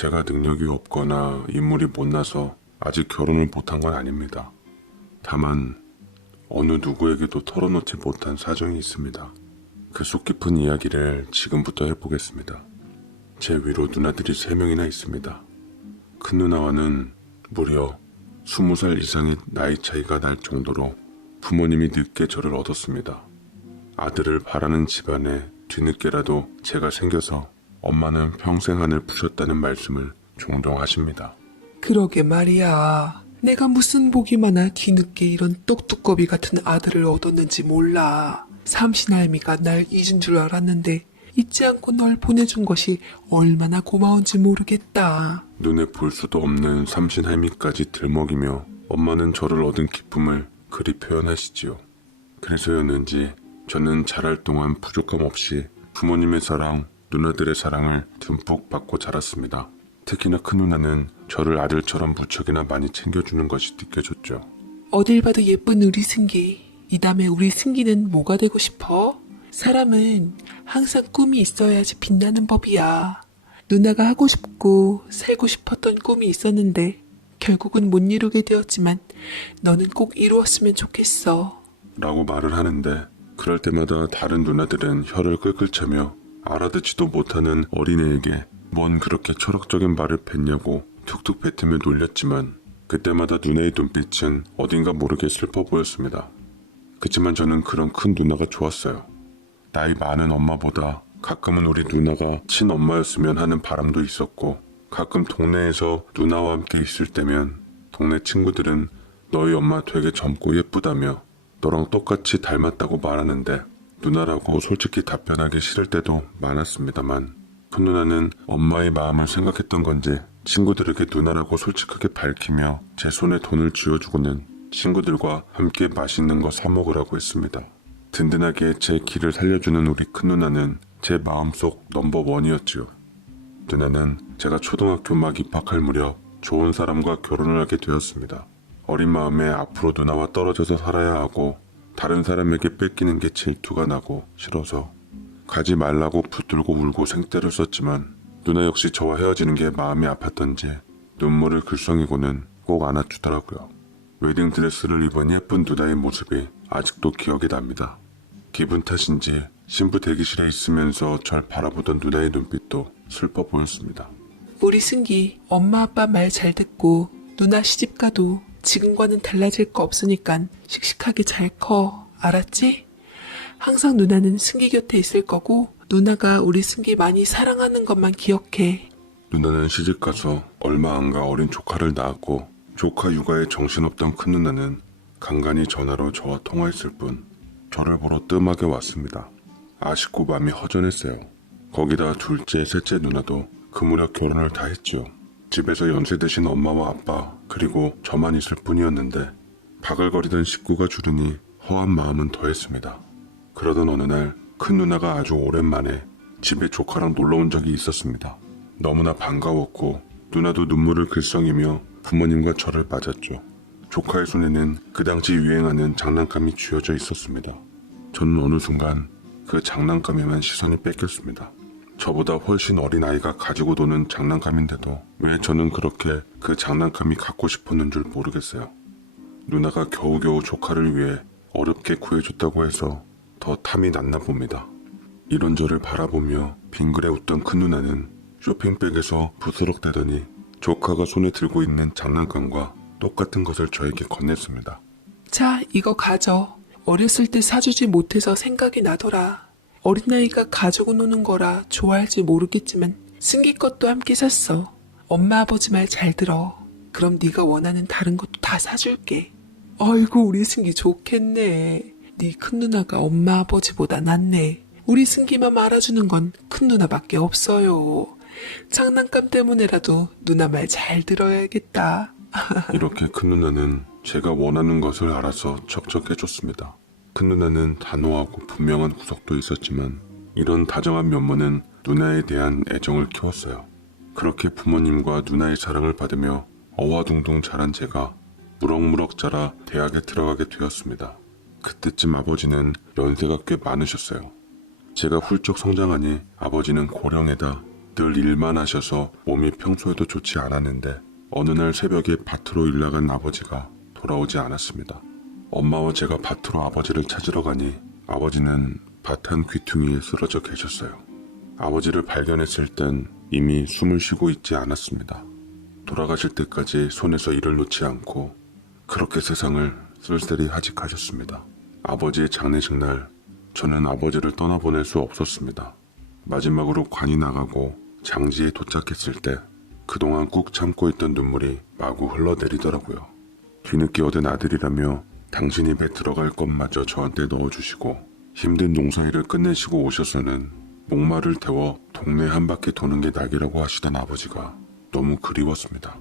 제가 능력이 없거나 인물이 못나서 아직 결혼을 못한 건 아닙니다. 다만 어느 누구에게도 털어놓지 못한 사정이 있습니다. 그 속 깊은 이야기를 지금부터 해보겠습니다. 제 위로 누나들이 3명이나 있습니다. 큰 누나와는 무려 20살 이상의 나이 차이가 날 정도로 부모님이 늦게 저를 얻었습니다. 아들을 바라는 집안에 뒤늦게라도 제가 생겨서 엄마는 평생 한을 푸셨다는 말씀을 종종 하십니다. 그러게 말이야. 내가 무슨 복이 많아 뒤늦게 이런 똑뚜꺼비 같은 아들을 얻었는지 몰라. 삼신할미가 날 잊은 줄 알았는데 잊지 않고 널 보내준 것이 얼마나 고마운지 모르겠다. 눈에 볼 수도 없는 삼신할미까지 들먹이며 엄마는 저를 얻은 기쁨을 그리 표현하시지요. 그래서였는지 저는 자랄 동안 부족함 없이 부모님의 사랑, 누나들의 사랑을 듬뿍 받고 자랐습니다. 특히나 큰 누나는 저를 아들처럼 무척이나 많이 챙겨주는 것이 느껴졌죠. 어딜 봐도 예쁜 우리 승기. 이 다음에 우리 승기는 뭐가 되고 싶어? 사람은 항상 꿈이 있어야지 빛나는 법이야. 누나가 하고 싶고 살고 싶었던 꿈이 있었는데 결국은 못 이루게 되었지만 너는 꼭 이루었으면 좋겠어. 라고 말을 하는데 그럴 때마다 다른 누나들은 혀를 끌끌 차며 알아듣지도 못하는 어린애에게 뭔 그렇게 철학적인 말을 뱉냐고 툭툭 뱉으며 놀렸지만 그때마다 누나의 눈빛은 어딘가 모르게 슬퍼 보였습니다. 그치만 저는 그런 큰 누나가 좋았어요. 나이 많은 엄마보다 가끔은 우리 누나가 친엄마였으면 하는 바람도 있었고 가끔 동네에서 누나와 함께 있을 때면 동네 친구들은 너희 엄마 되게 젊고 예쁘다며 너랑 똑같이 닮았다고 말하는데 누나라고 솔직히 답변하기 싫을 때도 많았습니다만 큰 누나는 엄마의 마음을 생각했던 건지 친구들에게 누나라고 솔직하게 밝히며 제 손에 돈을 쥐어주고는 친구들과 함께 맛있는 거 사 먹으라고 했습니다. 든든하게 제 길을 살려주는 우리 큰 누나는 제 마음속 넘버원이었지요. 누나는 제가 초등학교 막 입학할 무렵 좋은 사람과 결혼을 하게 되었습니다. 어린 마음에 앞으로 누나와 떨어져서 살아야 하고 다른 사람에게 뺏기는 게 질투가 나고 싫어서 가지 말라고 붙들고 울고 생떼를 썼지만 누나 역시 저와 헤어지는 게 마음이 아팠던지 눈물을 글썽이고는 꼭 안아주더라고요. 웨딩드레스를 입은 예쁜 누나의 모습이 아직도 기억이 납니다. 기분 탓인지 신부 대기실에 있으면서 절 바라보던 누나의 눈빛도 슬퍼 보였습니다. 우리 승기 엄마 아빠 말 잘 듣고 누나 시집 가도 지금과는 달라질 거 없으니까 씩씩하게 잘 커. 알았지? 항상 누나는 승기 곁에 있을 거고 누나가 우리 승기 많이 사랑하는 것만 기억해. 누나는 시집가서 얼마 안 가 어린 조카를 낳았고 조카 육아에 정신없던 큰 누나는 간간히 전화로 저와 통화했을 뿐 저를 보러 뜸하게 왔습니다. 아쉽고 마음이 허전했어요. 거기다 둘째, 셋째 누나도 그 무렵 결혼을 다 했지요. 집에서 연세 드신 엄마와 아빠 그리고 저만 있을 뿐이었는데 바글거리던 식구가 줄으니 허한 마음은 더했습니다. 그러던 어느 날 큰 누나가 아주 오랜만에 집에 조카랑 놀러 온 적이 있었습니다. 너무나 반가웠고 누나도 눈물을 글썽이며 부모님과 저를 맞았죠. 조카의 손에는 그 당시 유행하는 장난감이 쥐어져 있었습니다. 저는 어느 순간 그 장난감에만 시선이 뺏겼습니다. 저보다 훨씬 어린 아이가 가지고 노는 장난감인데도 왜 저는 그렇게 그 장난감이 갖고 싶었는 줄 모르겠어요. 누나가 겨우겨우 조카를 위해 어렵게 구해줬다고 해서 더 탐이 났나 봅니다. 이런 저를 바라보며 빙그레 웃던 큰 누나는 쇼핑백에서 부스럭대더니 조카가 손에 들고 있는 장난감과 똑같은 것을 저에게 건넸습니다. 자, 이거 가져. 어렸을 때 사주지 못해서 생각이 나더라. 어린아이가 가지고 노는 거라 좋아할지 모르겠지만 승기 것도 함께 샀어. 엄마 아버지 말 잘 들어. 그럼 네가 원하는 다른 것도 다 사줄게. 아이고 우리 승기 좋겠네. 네 큰 누나가 엄마 아버지보다 낫네. 우리 승기만 알아주는 건 큰 누나밖에 없어요. 장난감 때문에라도 누나 말 잘 들어야겠다. 이렇게 큰 누나는 제가 원하는 것을 알아서 척척해줬습니다. 큰 누나는 단호하고 분명한 구석도 있었지만 이런 다정한 면모는 누나에 대한 애정을 키웠어요. 그렇게 부모님과 누나의 사랑을 받으며 어화둥둥 자란 제가 무럭무럭 자라 대학에 들어가게 되었습니다. 그때쯤 아버지는 연세가 꽤 많으셨어요. 제가 훌쩍 성장하니 아버지는 고령에다 늘 일만 하셔서 몸이 평소에도 좋지 않았는데 어느 날 새벽에 밭으로 일 나간 아버지가 돌아오지 않았습니다. 엄마와 제가 밭으로 아버지를 찾으러 가니 아버지는 밭 한 귀퉁이에 쓰러져 계셨어요. 아버지를 발견했을 땐 이미 숨을 쉬고 있지 않았습니다. 돌아가실 때까지 손에서 일을 놓지 않고 그렇게 세상을 쓸쓸히 하직하셨습니다. 아버지의 장례식 날 저는 아버지를 떠나보낼 수 없었습니다. 마지막으로 관이 나가고 장지에 도착했을 때 그동안 꾹 참고 있던 눈물이 마구 흘러내리더라고요. 뒤늦게 얻은 아들이라며 당신 입에 들어갈 것마저 저한테 넣어주시고 힘든 농사일을 끝내시고 오셔서는 목마를 태워 동네 한 바퀴 도는 게 낙이라고 하시던 아버지가 너무 그리웠습니다.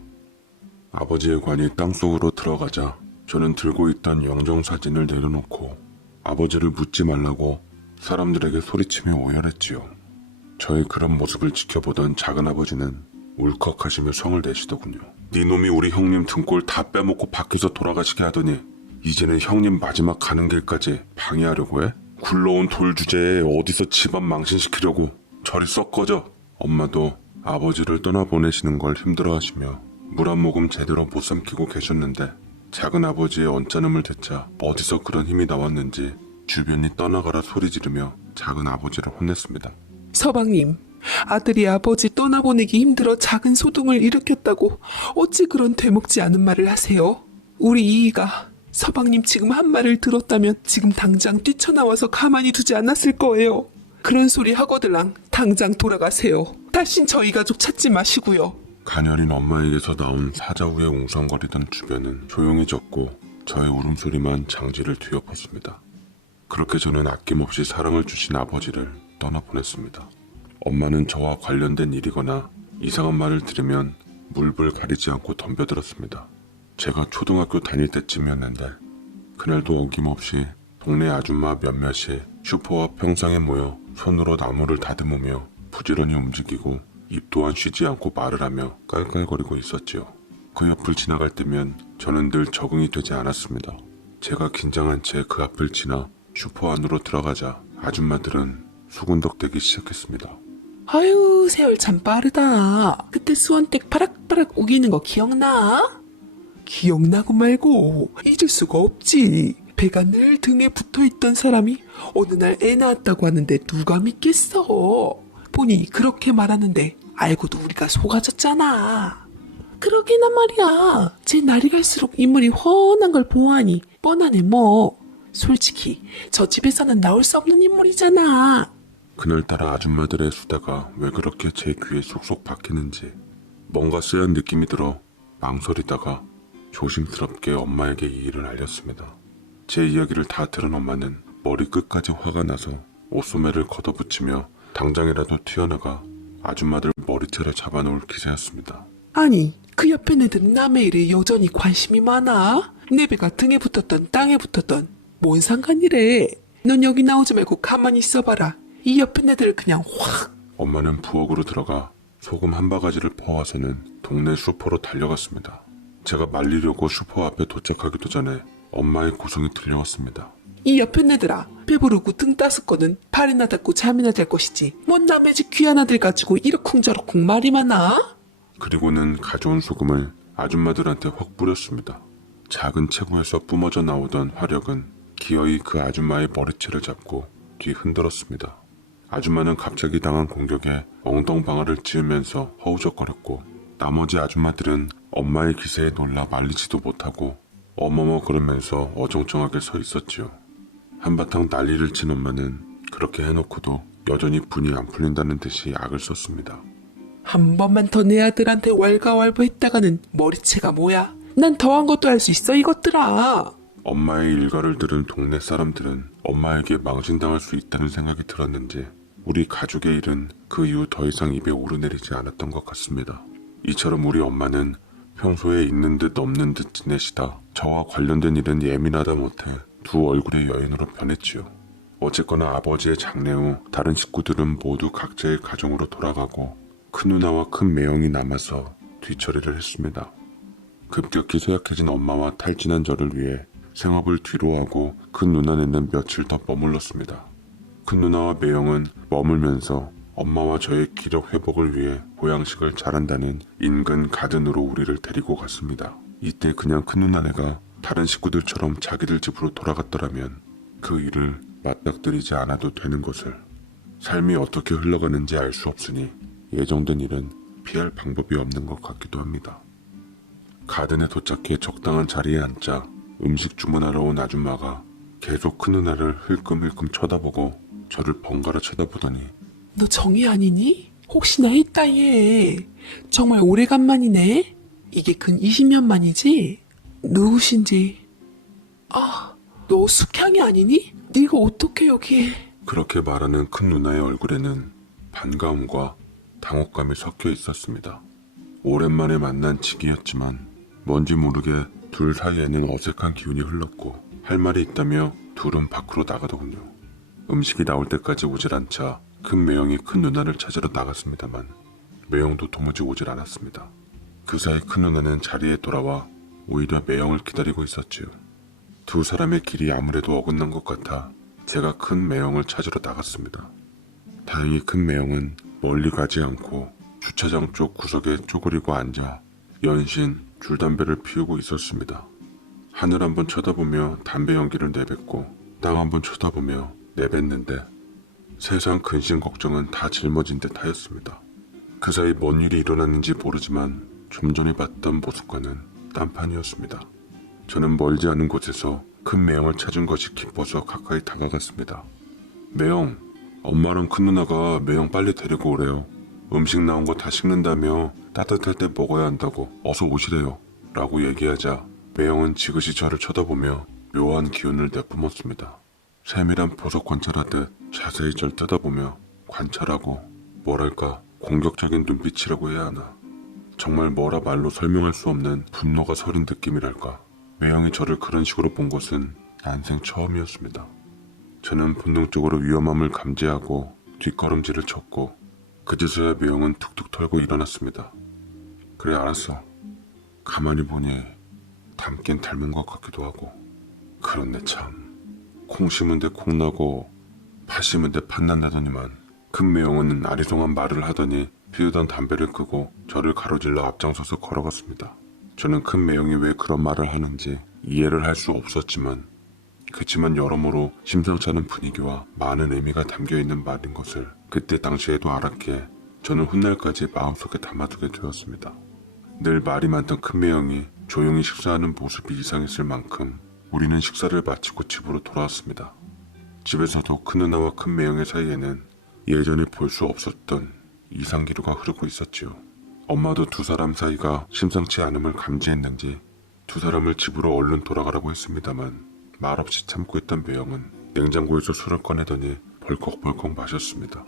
아버지의 관이 땅속으로 들어가자 저는 들고 있던 영정사진을 내려놓고 아버지를 묻지 말라고 사람들에게 소리치며 오열했지요. 저의 그런 모습을 지켜보던 작은아버지는 울컥하시며 성을 내시더군요. 네 놈이 우리 형님 등골 다 빼먹고 밖에서 돌아가시게 하더니 이제는 형님 마지막 가는 길까지 방해하려고 해? 굴러온 돌 주제에 어디서 집안 망신시키려고 저리 썩 꺼져? 엄마도 아버지를 떠나보내시는 걸 힘들어하시며 물 한 모금 제대로 못 삼키고 계셨는데 작은아버지의 언짢음을 듣자 어디서 그런 힘이 나왔는지 주변이 떠나가라 소리 지르며 작은아버지를 혼냈습니다. 서방님, 아들이 아버지 떠나보내기 힘들어 작은 소동을 일으켰다고 어찌 그런 되먹지 않은 말을 하세요? 우리 이이가 서방님 지금 한 말을 들었다면 지금 당장 뛰쳐나와서 가만히 두지 않았을 거예요. 그런 소리 하거들랑 당장 돌아가세요. 다신 저희 가족 찾지 마시고요. 가녀린 엄마에게서 나온 사자후에 웅성거리던 주변은 조용해졌고 저의 울음소리만 장지를 뒤엎었습니다. 그렇게 저는 아낌없이 사랑을 주신 아버지를 떠나보냈습니다. 엄마는 저와 관련된 일이거나 이상한 말을 들으면 물불 가리지 않고 덤벼들었습니다. 제가 초등학교 다닐 때쯤이었는데 그날도 어김없이 동네 아줌마 몇몇이 슈퍼 앞 평상에 모여 손으로 나무를 다듬으며 부지런히 움직이고 입 또한 쉬지 않고 말을 하며 깔깔거리고 있었지요. 그 옆을 지나갈 때면 저는 늘 적응이 되지 않았습니다. 제가 긴장한 채 그 앞을 지나 슈퍼 안으로 들어가자 아줌마들은 수군덕대기 시작했습니다. 아유, 세월 참 빠르다. 그때 수원댁 파락파락 우기는 거 기억나? 기억나고 말고 잊을 수가 없지. 배가 늘 등에 붙어있던 사람이 어느 날 애 낳았다고 하는데 누가 믿겠어. 보니 그렇게 말하는데 알고도 우리가 속아졌잖아. 그러기나 말이야. 제 날이 갈수록 인물이 훤한 걸 보아하니 뻔하네 뭐. 솔직히 저 집에서는 나올 수 없는 인물이잖아. 그날따라 아줌마들의 수다가 왜 그렇게 제 귀에 쏙쏙 박히는지 뭔가 쎄한 느낌이 들어 망설이다가 조심스럽게 엄마에게 이 일을 알렸습니다. 제 이야기를 다 들은 엄마는 머리끝까지 화가 나서 옷소매를 걷어붙이며 당장이라도 튀어나가 아줌마들 머리채를 잡아놓을 기세였습니다. 아니, 그 옆에 애들은 남의 일에 여전히 관심이 많아? 내 배가 등에 붙었던 땅에 붙었던 뭔 상관이래. 넌 여기 나오지 말고 가만히 있어봐라. 이 옆에 애들을 그냥 확. 엄마는 부엌으로 들어가 소금 한 바가지를 퍼와서는 동네 슈퍼로 달려갔습니다. 제가 말리려고 슈퍼 앞에 도착하기도 전에 엄마의 고성이 들려왔습니다. 이 옆에 애들아, 배부르고 등 따숩거든 발이나 닦고 잠이나 잘 것이지. 뭔 남의 집 귀한 아들 가지고 이러쿵저러쿵 말이 많아? 그리고는 가져온 소금을 아줌마들한테 확 뿌렸습니다. 작은 체구에서 뿜어져 나오던 화력은 기어이 그 아줌마의 머리채를 잡고 뒤 흔들었습니다. 아줌마는 갑자기 당한 공격에 엉덩방아를 찧으면서 허우적거렸고 나머지 아줌마들은 엄마의 기세에 놀라 말리지도 못하고 어머머 그러면서 어정쩡하게 서 있었지요. 한바탕 난리를 친 엄마는 그렇게 해놓고도 여전히 분이 안 풀린다는 듯이 악을 썼습니다. 한 번만 더 내 아들한테 왈가왈부했다가는 머리채가 뭐야? 난 더한 것도 할 수 있어 이것들아. 엄마의 일가를 들은 동네 사람들은 엄마에게 망신당할 수 있다는 생각이 들었는지 우리 가족의 일은 그 이후 더 이상 입에 오르내리지 않았던 것 같습니다. 이처럼 우리 엄마는 평소에 있는 듯 없는 듯 지내시다 저와 관련된 일은 예민하다 못해 두 얼굴의 여인으로 변했지요. 어쨌거나 아버지의 장례 후 다른 식구들은 모두 각자의 가정으로 돌아가고 큰 누나와 큰 매형이 남아서 뒤처리를 했습니다. 급격히 쇠약해진 엄마와 탈진한 저를 위해 생업을 뒤로하고 큰 누나네는 며칠 더 머물렀습니다. 큰 누나와 매형은 머물면서 엄마와 저의 기력 회복을 위해 보양식을 잘한다는 인근 가든으로 우리를 데리고 갔습니다. 이때 그냥 큰 누나네가 다른 식구들처럼 자기들 집으로 돌아갔더라면 그 일을 맞닥뜨리지 않아도 되는 것을. 삶이 어떻게 흘러가는지 알 수 없으니 예정된 일은 피할 방법이 없는 것 같기도 합니다. 가든에 도착해 적당한 자리에 앉자 음식 주문하러 온 아줌마가 계속 큰 누나를 흘끔흘끔 쳐다보고 저를 번갈아 쳐다보더니 너 정이 아니니? 혹시나 했다 얘. 정말 오래간만이네. 이게 근 20년 만이지? 누구신지. 아, 너 숙향이 아니니? 네가 어떻게 여기에. 그렇게 말하는 큰 누나의 얼굴에는 반가움과 당혹감이 섞여 있었습니다. 오랜만에 만난 직이었지만 뭔지 모르게 둘 사이에는 어색한 기운이 흘렀고 할 말이 있다며 둘은 밖으로 나가더군요. 음식이 나올 때까지 오질 않자 큰 매형이 큰 누나를 찾으러 나갔습니다만 매형도 도무지 오질 않았습니다. 그 사이 큰 누나는 자리에 돌아와 오히려 매형을 기다리고 있었지요. 두 사람의 길이 아무래도 어긋난 것 같아 제가 큰 매형을 찾으러 나갔습니다. 다행히 큰 매형은 멀리 가지 않고 주차장 쪽 구석에 쪼그리고 앉아 연신 줄담배를 피우고 있었습니다. 하늘 한번 쳐다보며 담배 연기를 내뱉고 땅 한번 쳐다보며 내뱉는데 세상 근심 걱정은 다 짊어진 듯 하였습니다. 그 사이 뭔 일이 일어났는지 모르지만 좀 전에 봤던 모습과는 딴판이었습니다. 저는 멀지 않은 곳에서 큰 매형을 찾은 것이 기뻐서 가까이 다가갔습니다. 매형, 엄마랑 큰 누나가 매형 빨리 데리고 오래요. 음식 나온 거 다 식는다며 따뜻할 때 먹어야 한다고 어서 오시래요. 라고 얘기하자 매형은 지그시 저를 쳐다보며 묘한 기운을 내뿜었습니다. 세밀한 보석 관찰하듯 자세히 절 뜯어보며 관찰하고 뭐랄까 공격적인 눈빛이라고 해야 하나. 정말 뭐라 말로 설명할 수 없는 분노가 서린 느낌이랄까. 매형이 저를 그런 식으로 본 것은 난생 처음이었습니다. 저는 본능적으로 위험함을 감지하고 뒷걸음질을 쳤고 그제서야 매형은 툭툭 털고 일어났습니다. 그래 알았어. 가만히 보니 닮긴 닮은 것 같기도 하고. 그렇네 참. 콩 심은 데 콩 나고 팥 심은 데 팥 난다더니만. 큰 매형은 아리송한 말을 하더니 피우던 담배를 끄고 저를 가로질러 앞장서서 걸어갔습니다. 저는 큰 매형이 왜 그런 말을 하는지 이해를 할 수 없었지만 그치만 여러모로 심상치 않은 분위기와 많은 의미가 담겨있는 말인 것을 그때 당시에도 알았기에 저는 훗날까지 마음속에 담아두게 되었습니다. 늘 말이 많던 큰 매형이 조용히 식사하는 모습이 이상했을 만큼 우리는 식사를 마치고 집으로 돌아왔습니다. 집에서도 큰 누나와 큰 매형의 사이에는 예전에 볼 수 없었던 이상기류가 흐르고 있었지요. 엄마도 두 사람 사이가 심상치 않음을 감지했는지 두 사람을 집으로 얼른 돌아가라고 했습니다만 말없이 참고 있던 매형은 냉장고에서 술을 꺼내더니 벌컥벌컥 마셨습니다.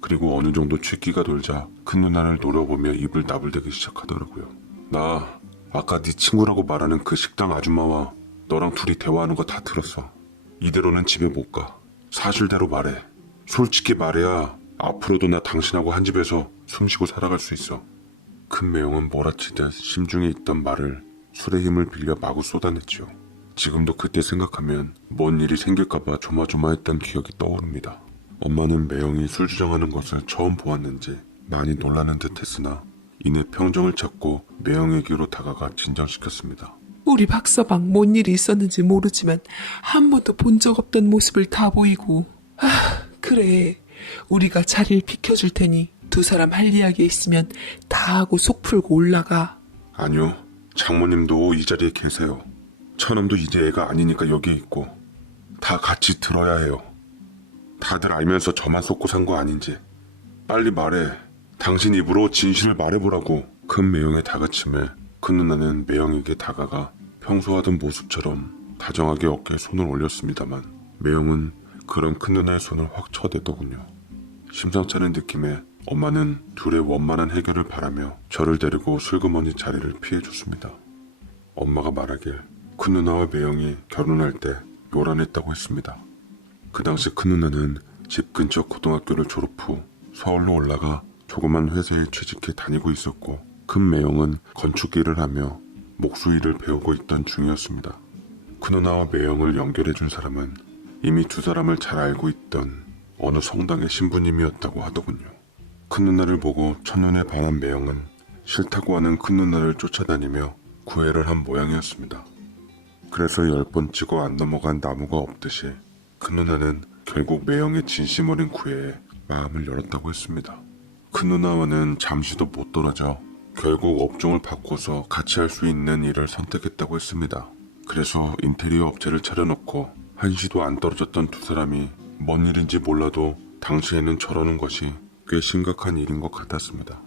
그리고 어느 정도 취기가 돌자 큰 누나를 노려보며 입을 나불대기 시작하더라고요. 나 아까 네 친구라고 말하는 그 식당 아줌마와 너랑 둘이 대화하는 거 다 들었어. 이대로는 집에 못 가. 사실대로 말해. 솔직히 말해야 앞으로도 나 당신하고 한 집에서 숨쉬고 살아갈 수 있어. 큰 매형은 몰아치듯 심중에 있던 말을 술의 힘을 빌려 마구 쏟아냈지요. 지금도 그때 생각하면 뭔 일이 생길까봐 조마조마했던 기억이 떠오릅니다. 엄마는 매형이 술 주정하는 것을 처음 보았는지 많이 놀라는 듯 했으나 이내 평정을 찾고 매형에게로 다가가 진정시켰습니다. 우리 박서방 뭔 일이 있었는지 모르지만 한 번도 본 적 없던 모습을 다 보이고. 그래, 우리가 자리를 비켜줄 테니 두 사람 할 이야기 있으면 다 하고 속 풀고 올라가. 아니요, 장모님도 이 자리에 계세요. 처남도 이제 애가 아니니까 여기에 있고 다 같이 들어야 해요. 다들 알면서 저만 속고 산 거 아닌지. 빨리 말해. 당신 입으로 진실을 말해보라고. 큰 매형의 다그침에 큰 누나는 매형에게 다가가 평소 하던 모습처럼 다정하게 어깨에 손을 올렸습니다만 매형은 그런 큰 누나의 손을 확 쳐대더군요. 심상치 않은 느낌에 엄마는 둘의 원만한 해결을 바라며 저를 데리고 슬그머니 자리를 피해줬습니다. 엄마가 말하길 큰 누나와 매형이 결혼할 때 요란했다고 했습니다. 그 당시 큰 누나는 집 근처 고등학교를 졸업 후 서울로 올라가 조그만 회사에 취직해 다니고 있었고 큰 매형은 건축 일을 하며 목수 일을 배우고 있던 중이었습니다. 큰 누나와 매형을 연결해준 사람은 이미 두 사람을 잘 알고 있던 어느 성당의 신부님이었다고 하더군요. 큰 누나를 보고 첫눈에 반한 매형은 싫다고 하는 큰 누나를 쫓아다니며 구애를 한 모양이었습니다. 그래서 10번 찍어 안 넘어간 나무가 없듯이 큰 누나는 결국 매형의 진심 어린 구애에 마음을 열었다고 했습니다. 큰 누나와는 잠시도 못 떨어져 결국 업종을 바꿔서 같이 할 수 있는 일을 선택했다고 했습니다. 그래서 인테리어 업체를 차려놓고 한시도 안 떨어졌던 두 사람이 뭔 일인지 몰라도 당시에는 저러는 것이 꽤 심각한 일인 것 같았습니다.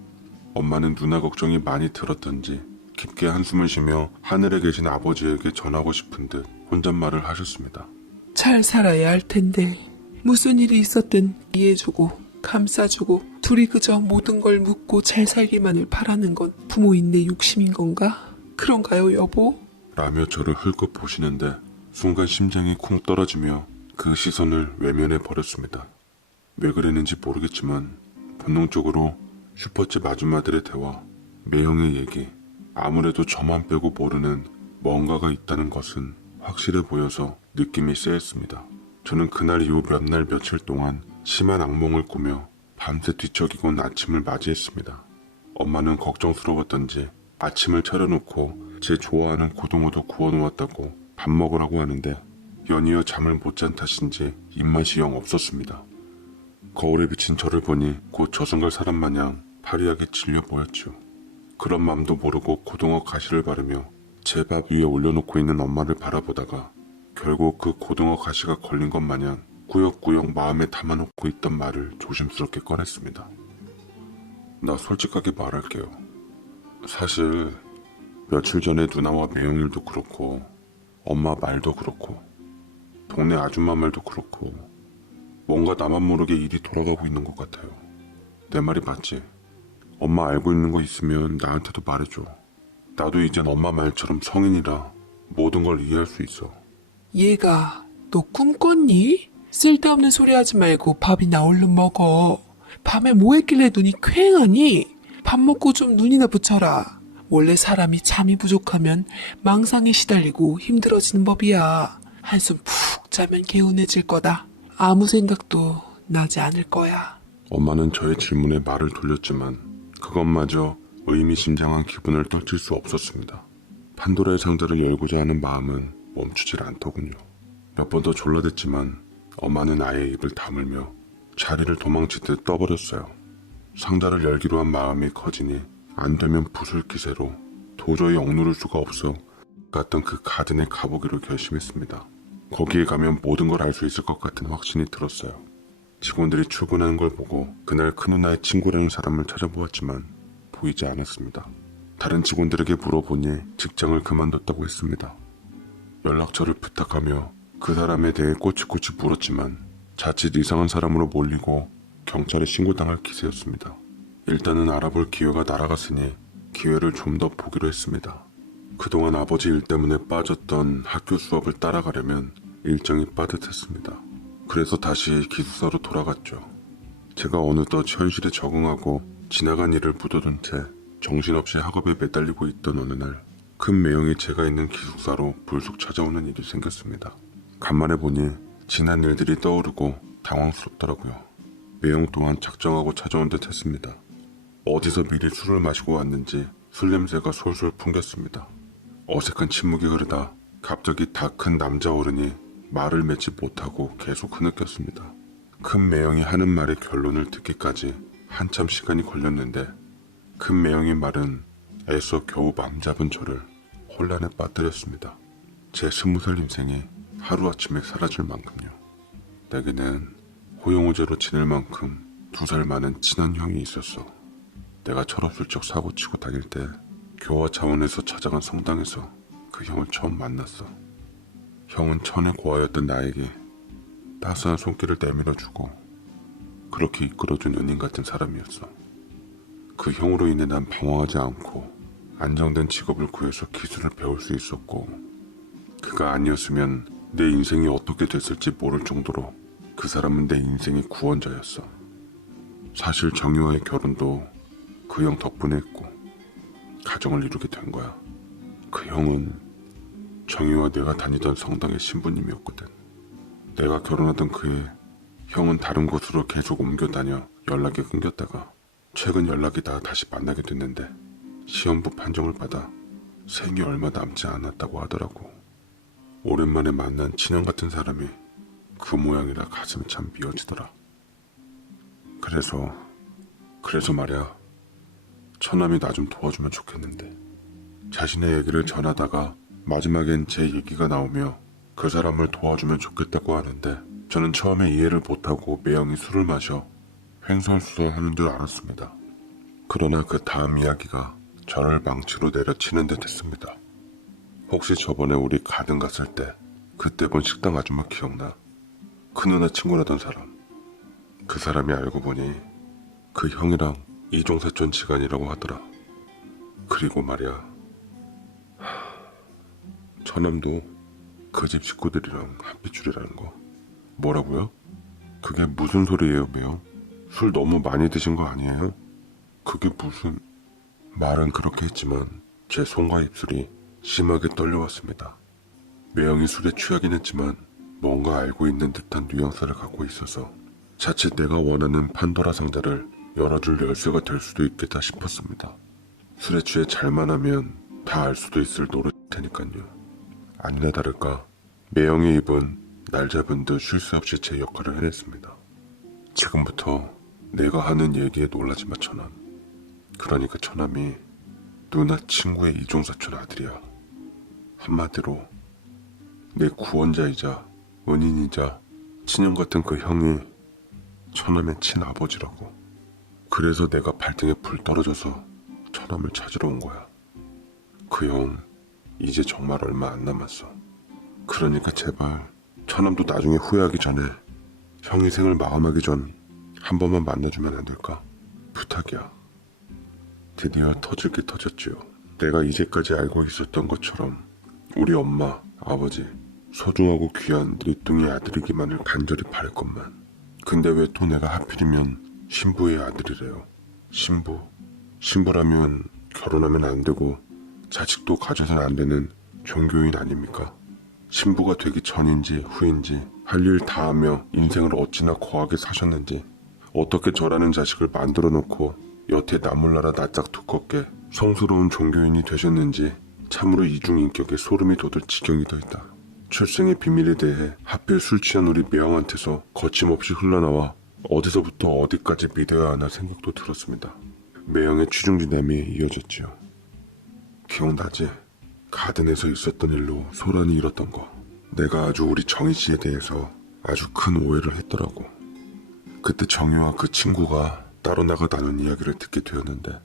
엄마는 누나 걱정이 많이 들었던지 깊게 한숨을 쉬며 하늘에 계신 아버지에게 전하고 싶은 듯 혼잣말을 하셨습니다. 잘 살아야 할 텐데 무슨 일이 있었든 이해해주고 감싸주고 둘이 그저 모든 걸 묻고 잘 살기만을 바라는 건 부모인내 욕심인 건가? 그런가요, 여보? 라며 저를 흘끗 보시는데 순간 심장이 쿵 떨어지며 그 시선을 외면해 버렸습니다. 왜 그랬는지 모르겠지만 본능적으로 슈퍼집 아줌마들의 대화, 매형의 얘기, 아무래도 저만 빼고 모르는 뭔가가 있다는 것은 확실해 보여서 느낌이 쎄했습니다. 저는 그날 이후 몇 날 며칠 동안 심한 악몽을 꾸며 밤새 뒤척이곤 아침을 맞이했습니다. 엄마는 걱정스러웠던지 아침을 차려놓고 제 좋아하는 고등어도 구워놓았다고 밥 먹으라고 하는데 연이어 잠을 못 잔 탓인지 입맛이 영 없었습니다. 거울에 비친 저를 보니 곧 저승갈 사람 마냥 파리하게 질려 보였죠. 그런 맘도 모르고 고등어 가시를 바르며 제 밥 위에 올려놓고 있는 엄마를 바라보다가 결국 그 고등어 가시가 걸린 것 마냥 꾸역꾸역 마음에 담아놓고 있던 말을 조심스럽게 꺼냈습니다. 나 솔직하게 말할게요. 사실 며칠 전에 누나와 매형일도 그렇고 엄마 말도 그렇고 동네 아줌마 말도 그렇고 뭔가 나만 모르게 일이 돌아가고 있는 것 같아요. 내 말이 맞지? 엄마 알고 있는 거 있으면 나한테도 말해줘. 나도 이젠 엄마 말처럼 성인이라 모든 걸 이해할 수 있어. 얘가 너 꿈꿨니? 쓸데없는 소리 하지 말고 밥이나 얼른 먹어. 밤에 뭐 했길래 눈이 퀭하니? 밥 먹고 좀 눈이나 붙여라. 원래 사람이 잠이 부족하면 망상에 시달리고 힘들어지는 법이야. 한숨 푹 자면 개운해질 거다. 아무 생각도 나지 않을 거야. 엄마는 저의 질문에 말을 돌렸지만 그것마저 의미심장한 기분을 떨칠 수 없었습니다. 판도라의 상자를 열고자 하는 마음은 멈추질 않더군요. 몇 번 더 졸라댔지만 엄마는 아예 입을 다물며 자리를 도망치듯 떠버렸어요. 상자를 열기로 한 마음이 커지니 안 되면 부술 기세로 도저히 억누를 수가 없어 갔던 그 가든에 가보기로 결심했습니다. 거기에 가면 모든 걸 알 수 있을 것 같은 확신이 들었어요. 직원들이 출근하는 걸 보고 그날 큰 누나의 친구라는 사람을 찾아보았지만 보이지 않았습니다. 다른 직원들에게 물어보니 직장을 그만뒀다고 했습니다. 연락처를 부탁하며 그 사람에 대해 꼬치꼬치 물었지만 자칫 이상한 사람으로 몰리고 경찰에 신고당할 기세였습니다. 일단은 알아볼 기회가 날아갔으니 기회를 좀 더 보기로 했습니다. 그동안 아버지 일 때문에 빠졌던 학교 수업을 따라가려면 일정이 빠듯했습니다. 그래서 다시 기숙사로 돌아갔죠. 제가 어느덧 현실에 적응하고 지나간 일을 묻어둔 채 정신없이 학업에 매달리고 있던 어느 날 큰 매형이 제가 있는 기숙사로 불쑥 찾아오는 일이 생겼습니다. 간만에 보니 지난 일들이 떠오르고 당황스럽더라고요. 매형 또한 작정하고 찾아온 듯 했습니다. 어디서 미리 술을 마시고 왔는지 술 냄새가 솔솔 풍겼습니다. 어색한 침묵이 흐르다 갑자기 다 큰 남자 어른이 말을 맺지 못하고 계속 흐느꼈습니다. 큰 매형이 하는 말의 결론을 듣기까지 한참 시간이 걸렸는데 큰 매형의 말은 애써 겨우 맘 잡은 저를 혼란에 빠뜨렸습니다. 제 20살 인생이 하루아침에 사라질 만큼요. 내게는 호용호제로 지낼 만큼 2살 많은 친한 형이 있었어. 내가 철없을적 사고치고 다닐 때 교화 차원에서 찾아간 성당에서 그 형을 처음 만났어. 형은 천의 고아였던 나에게 따스한 손길을 내밀어주고 그렇게 이끌어준 은인 같은 사람이었어. 그 형으로 인해 난 방황하지 않고 안정된 직업을 구해서 기술을 배울 수 있었고 그가 아니었으면 내 인생이 어떻게 됐을지 모를 정도로 그 사람은 내 인생의 구원자였어. 사실 정유와의 결혼도 그 형 덕분에 했고 가정을 이루게 된 거야. 그 형은 정유와 내가 다니던 성당의 신부님이었거든. 내가 결혼하던 그해 형은 다른 곳으로 계속 옮겨 다녀 연락이 끊겼다가 최근 연락이 다 다시 만나게 됐는데 시험부 판정을 받아 생이 얼마 남지 않았다고 하더라고. 오랜만에 만난 친형 같은 사람이 그 모양이라 가슴이 참 미어지더라. 그래서 말이야. 처남이 나 좀 도와주면 좋겠는데. 자신의 얘기를 전하다가 마지막엔 제 얘기가 나오며 그 사람을 도와주면 좋겠다고 하는데 저는 처음에 이해를 못하고 매형이 술을 마셔 횡설수설하는 줄 알았습니다. 그러나 그 다음 이야기가 저를 망치로 내려치는 듯 했습니다. 혹시 저번에 우리 가든 갔을 때 그때 본 식당 아줌마 기억나? 그 누나 친구라던 사람. 그 사람이 알고 보니 그 형이랑 이종사촌 지간이라고 하더라. 그리고 말이야. 처남도 그 집 식구들이랑 한 핏줄이라는 거. 뭐라고요? 그게 무슨 소리예요, 매형? 술 너무 많이 드신 거 아니에요? 그게 무슨... 말은 그렇게 했지만 제 손과 입술이 심하게 떨려왔습니다. 매형이 술에 취하긴 했지만 뭔가 알고 있는 듯한 뉘앙스를 갖고 있어서 자칫 내가 원하는 판도라 상자를 열어줄 열쇠가 될 수도 있겠다 싶었습니다. 술에 취해 잘만 하면 다 알 수도 있을 노릇 테니까요. 아니나 다를까 매형의 입은 날 잡은 듯 쉴 새 없이 제 역할을 해냈습니다. 지금부터 내가 하는 얘기에 놀라지 마, 처남. 그러니까 처남이 누나 친구의 이종사촌 아들이야. 한마디로 내 구원자이자 은인이자 친형 같은 그 형이 처남의 친아버지라고. 그래서 내가 발등에 불 떨어져서 처남을 찾으러 온 거야. 그 형 이제 정말 얼마 안 남았어. 그러니까 제발 처남도 나중에 후회하기 전에 형이 생을 마감하기 전 한 번만 만나주면 안 될까? 부탁이야. 드디어 터질 게 터졌지요. 내가 이제까지 알고 있었던 것처럼 우리 엄마, 아버지 소중하고 귀한 뇌뚱이 아들이기만을 간절히 바랄것만. 근데 왜 또 내가 하필이면 신부의 아들이래요. 신부라면 결혼하면 안 되고 자식도 가져서는 안 되는 종교인 아닙니까? 신부가 되기 전인지 후인지 할 일 다 하며 인생을 어찌나 거하게 사셨는지 어떻게 저라는 자식을 만들어 놓고 여태 나몰라라 낯짝 두껍게 성스러운 종교인이 되셨는지 참으로 이중인격에 소름이 돋을 지경이 더 있다. 출생의 비밀에 대해 하필 술 취한 우리 매형한테서 거침없이 흘러나와 어디서부터 어디까지 믿어야 하나 생각도 들었습니다. 매형의 취중진담이 이어졌지요. 기억나지? 가든에서 있었던 일로 소란이 일었던 거. 내가 아주 우리 정희 씨에 대해서 아주 큰 오해를 했더라고. 그때 정희와 그 친구가 따로 나가 나눈 이야기를 듣게 되었는데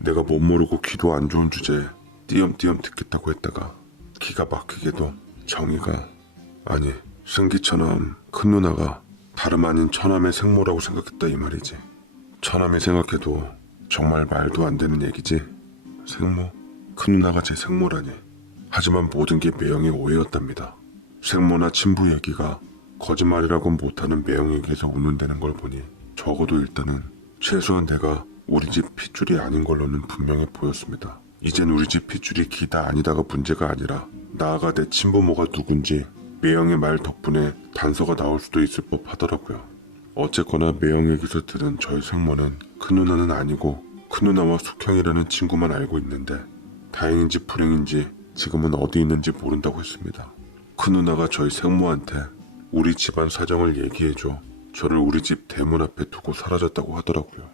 내가 못 모르고 귀도 안 좋은 주제에 띄엄띄엄 듣겠다고 했다가 기가 막히게도 정희가 아니 승기처럼 큰 누나가 다름 아닌 처남의 생모라고 생각했다 이 말이지. 처남이 생각해도 정말 말도 안 되는 얘기지. 생모? 큰 누나가 제 생모라니. 하지만 모든 게 매형의 오해였답니다. 생모나 친부 얘기가 거짓말이라고 못하는 매형에게서 우는다는 걸 보니 적어도 일단은 최소한 내가 우리 집 핏줄이 아닌 걸로는 분명해 보였습니다. 이젠 우리 집 핏줄이 기다 아니다가 문제가 아니라 나아가 내 친부모가 누군지 매형의 말 덕분에 단서가 나올 수도 있을 법 하더라고요. 어쨌거나 매형에게서 들은 저희 생모는 큰 누나는 아니고 큰 누나와 숙형이라는 친구만 알고 있는데 다행인지 불행인지 지금은 어디 있는지 모른다고 했습니다. 큰 누나가 저희 생모한테 우리 집안 사정을 얘기해줘 저를 우리 집 대문 앞에 두고 사라졌다고 하더라고요.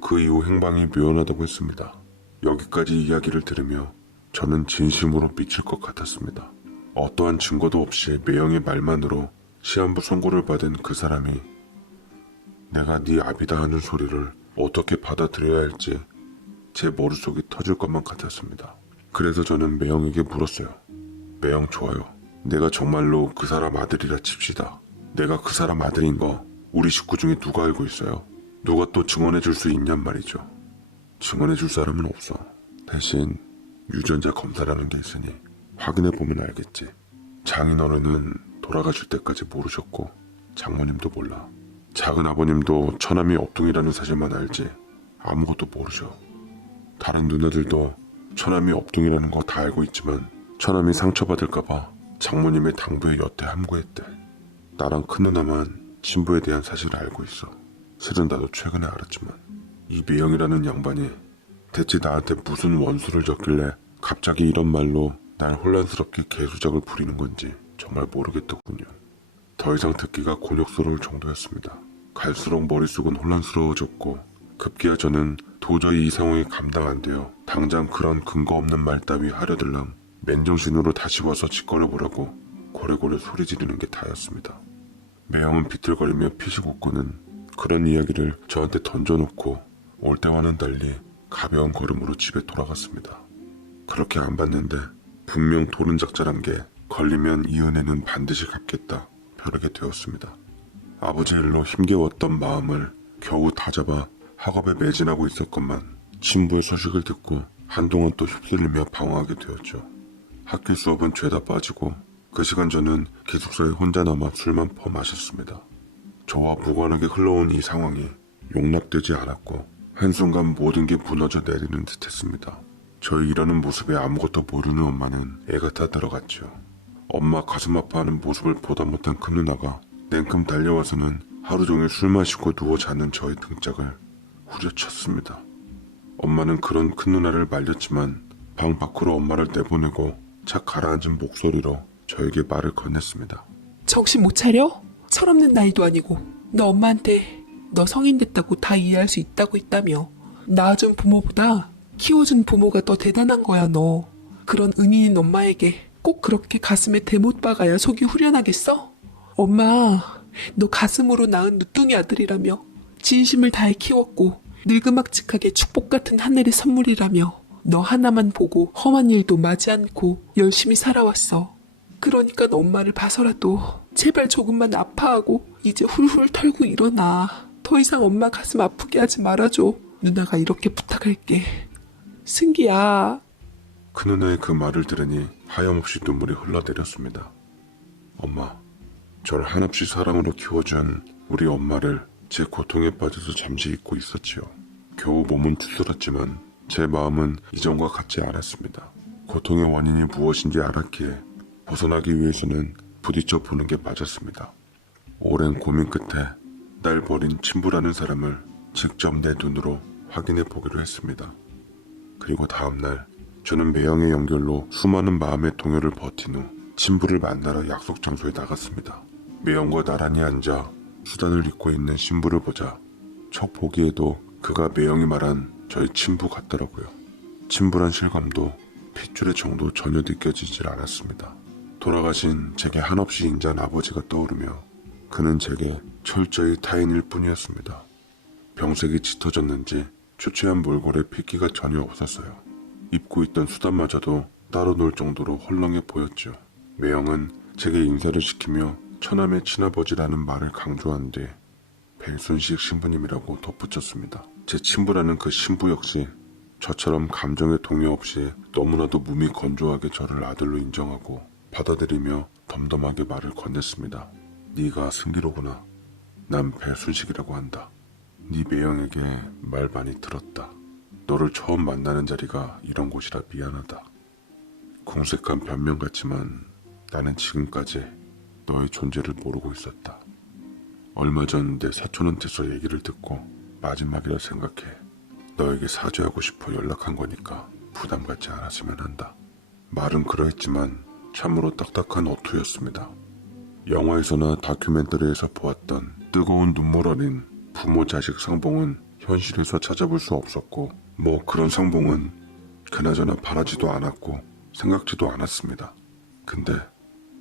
그 이후 행방이 묘연하다고 했습니다. 여기까지 이야기를 들으며 저는 진심으로 미칠 것 같았습니다. 어떠한 증거도 없이 매형의 말만으로 시한부 선고를 받은 그 사람이 내가 네 아비다 하는 소리를 어떻게 받아들여야 할지 제 머릿속이 터질 것만 같았습니다. 그래서 저는 매형에게 물었어요. 매형 좋아요. 내가 정말로 그 사람 아들이라 칩시다. 내가 그 사람 아들인 거 우리 식구 중에 누가 알고 있어요? 누가 또 증언해 줄 수 있냔 말이죠. 증언해 줄 사람은 없어. 대신 유전자 검사라는 게 있으니 확인해 보면 알겠지. 장인어른은 돌아가실 때까지 모르셨고 장모님도 몰라. 작은 아버님도 처남이 업둥이라는 사실만 알지 아무것도 모르셔. 다른 누나들도 처남이 업둥이라는 거 다 알고 있지만 처남이 상처받을까봐 장모님의 당부에 여태 함구했대. 나랑 큰 누나만 친부에 대한 사실을 알고 있어. 실은 나도 최근에 알았지만 이 매형이라는 양반이 대체 나한테 무슨 원수를 졌길래 갑자기 이런 말로 날 혼란스럽게 개수작을 부리는 건지 정말 모르겠더군요. 더 이상 듣기가 곤욕스러울 정도였습니다. 갈수록 머릿속은 혼란스러워졌고 급기야 저는 도저히 이 상황이 감당 안 되어 당장 그런 근거 없는 말 따위 하려들랑 맨정신으로 다시 와서 짓거려보라고 고래고래 소리 지르는 게 다였습니다. 매형은 비틀거리며 피식 웃고는 그런 이야기를 저한테 던져놓고 올 때와는 달리 가벼운 걸음으로 집에 돌아갔습니다. 그렇게 안 봤는데 분명 도른작자란 게 걸리면 이 은혜는 반드시 갚겠다 벼르게 되었습니다. 아버지 일로 힘겨웠던 마음을 겨우 다잡아 학업에 매진하고 있었건만 친부의 소식을 듣고 한동안 또 휩쓸리며 방황하게 되었죠. 학교 수업은 죄다 빠지고 그 시간 저는 기숙사에 혼자 남아 술만 퍼 마셨습니다. 저와 무관하게 흘러온 이 상황이 용납되지 않았고 한순간 모든 게 무너져 내리는 듯했습니다. 저희 이러는 모습에 아무것도 모르는 엄마는 애가 다 들어갔죠. 엄마 가슴 아파하는 모습을 보다 못한 큰 누나가 냉큼 달려와서는 하루 종일 술 마시고 누워 자는 저의 등짝을 후려쳤습니다. 엄마는 그런 큰 누나를 말렸지만 방 밖으로 엄마를 내보내고 착 가라앉은 목소리로 저에게 말을 건넸습니다. 정신 못 차려? 철없는 나이도 아니고 너 엄마한테 너 성인 됐다고 다 이해할 수 있다고 했다며. 낳아준 부모보다 키워준 부모가 더 대단한 거야 너. 그런 은인인 엄마에게 꼭 그렇게 가슴에 대못 박아야 속이 후련하겠어? 엄마, 너 가슴으로 낳은 누뚱이 아들이라며. 진심을 다해 키웠고 늙음막직하게 축복 같은 하늘의 선물이라며. 너 하나만 보고 험한 일도 마지 않고 열심히 살아왔어. 그러니까 너 엄마를 봐서라도 제발 조금만 아파하고 이제 훌훌 털고 일어나. 더 이상 엄마 가슴 아프게 하지 말아줘. 누나가 이렇게 부탁할게. 승기야. 그 누나의 그 말을 들으니 하염없이 눈물이 흘러내렸습니다. 엄마, 저를 한없이 사랑으로 키워준 우리 엄마를 제 고통에 빠져서 잠시 잊고 있었지요. 겨우 몸은 추스렀지만 제 마음은 이전과 같지 않았습니다. 고통의 원인이 무엇인지 알았기에 벗어나기 위해서는 부딪혀 보는 게 맞았습니다. 오랜 고민 끝에 날 버린 친부라는 사람을 직접 내 눈으로 확인해 보기로 했습니다. 그리고 다음날 저는 매형의 연결로 수많은 마음의 동요를 버틴 후 친부를 만나러 약속 장소에 나갔습니다. 매형과 나란히 앉아 수단을 입고 있는 신부를 보자 첫 보기에도 그가 매형이 말한 저희 친부 같더라고요. 친부란 실감도 핏줄의 정도 전혀 느껴지질 않았습니다. 돌아가신 제게 한없이 인자한 아버지가 떠오르며 그는 제게 철저히 타인일 뿐이었습니다. 병색이 짙어졌는지 초췌한 몰골에 핏기가 전혀 없었어요. 입고 있던 수단마저도 따로 놀 정도로 헐렁해 보였죠. 매형은 제게 인사를 시키며 처남의 친아버지라는 말을 강조한 뒤 벨순식 신부님이라고 덧붙였습니다. 제 친부라는 그 신부 역시 저처럼 감정에 동요 없이 너무나도 몸이 건조하게 저를 아들로 인정하고 받아들이며 덤덤하게 말을 건넸습니다. 네가 승기로구나. 난 벨순식이라고 한다. 네 매형에게 말 많이 들었다. 너를 처음 만나는 자리가 이런 곳이라 미안하다. 궁색한 변명 같지만 나는 지금까지 너의 존재를 모르고 있었다. 얼마 전 내 사촌한테서 얘기를 듣고 마지막이라 생각해 너에게 사죄하고 싶어 연락한 거니까 부담 갖지 않았으면 한다. 말은 그러했지만 참으로 딱딱한 어투였습니다. 영화에서나 다큐멘터리에서 보았던 뜨거운 눈물 어린 부모 자식 상봉은 현실에서 찾아볼 수 없었고 뭐 그런 상봉은 그나저나 바라지도 않았고 생각지도 않았습니다. 근데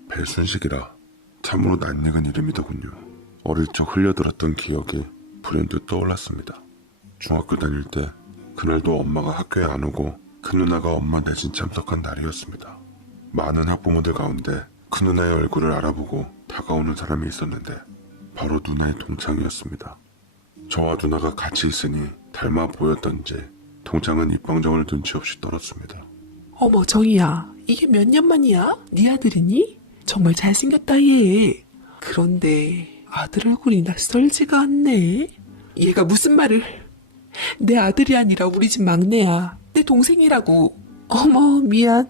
배순식이라 참으로 낯익은 이름이더군요. 어릴 적 흘려들었던 기억이 불현듯 떠올랐습니다. 중학교 다닐 때 그날도 엄마가 학교에 안 오고 큰 누나가 엄마 내신 참석한 날이었습니다. 많은 학부모들 가운데 큰 누나의 얼굴을 알아보고 다가오는 사람이 있었는데 바로 누나의 동창이었습니다. 저와 누나가 같이 있으니 닮아 보였던지 동창은 입방정을 눈치 없이 떨었습니다. 어머 정이야, 이게 몇 년 만이야? 네 아들이니? 정말 잘생겼다 얘. 그런데 아들 얼굴이 낯설지가 않네. 얘가 무슨 말을. 내 아들이 아니라 우리 집 막내야. 내 동생이라고. 어머 미안,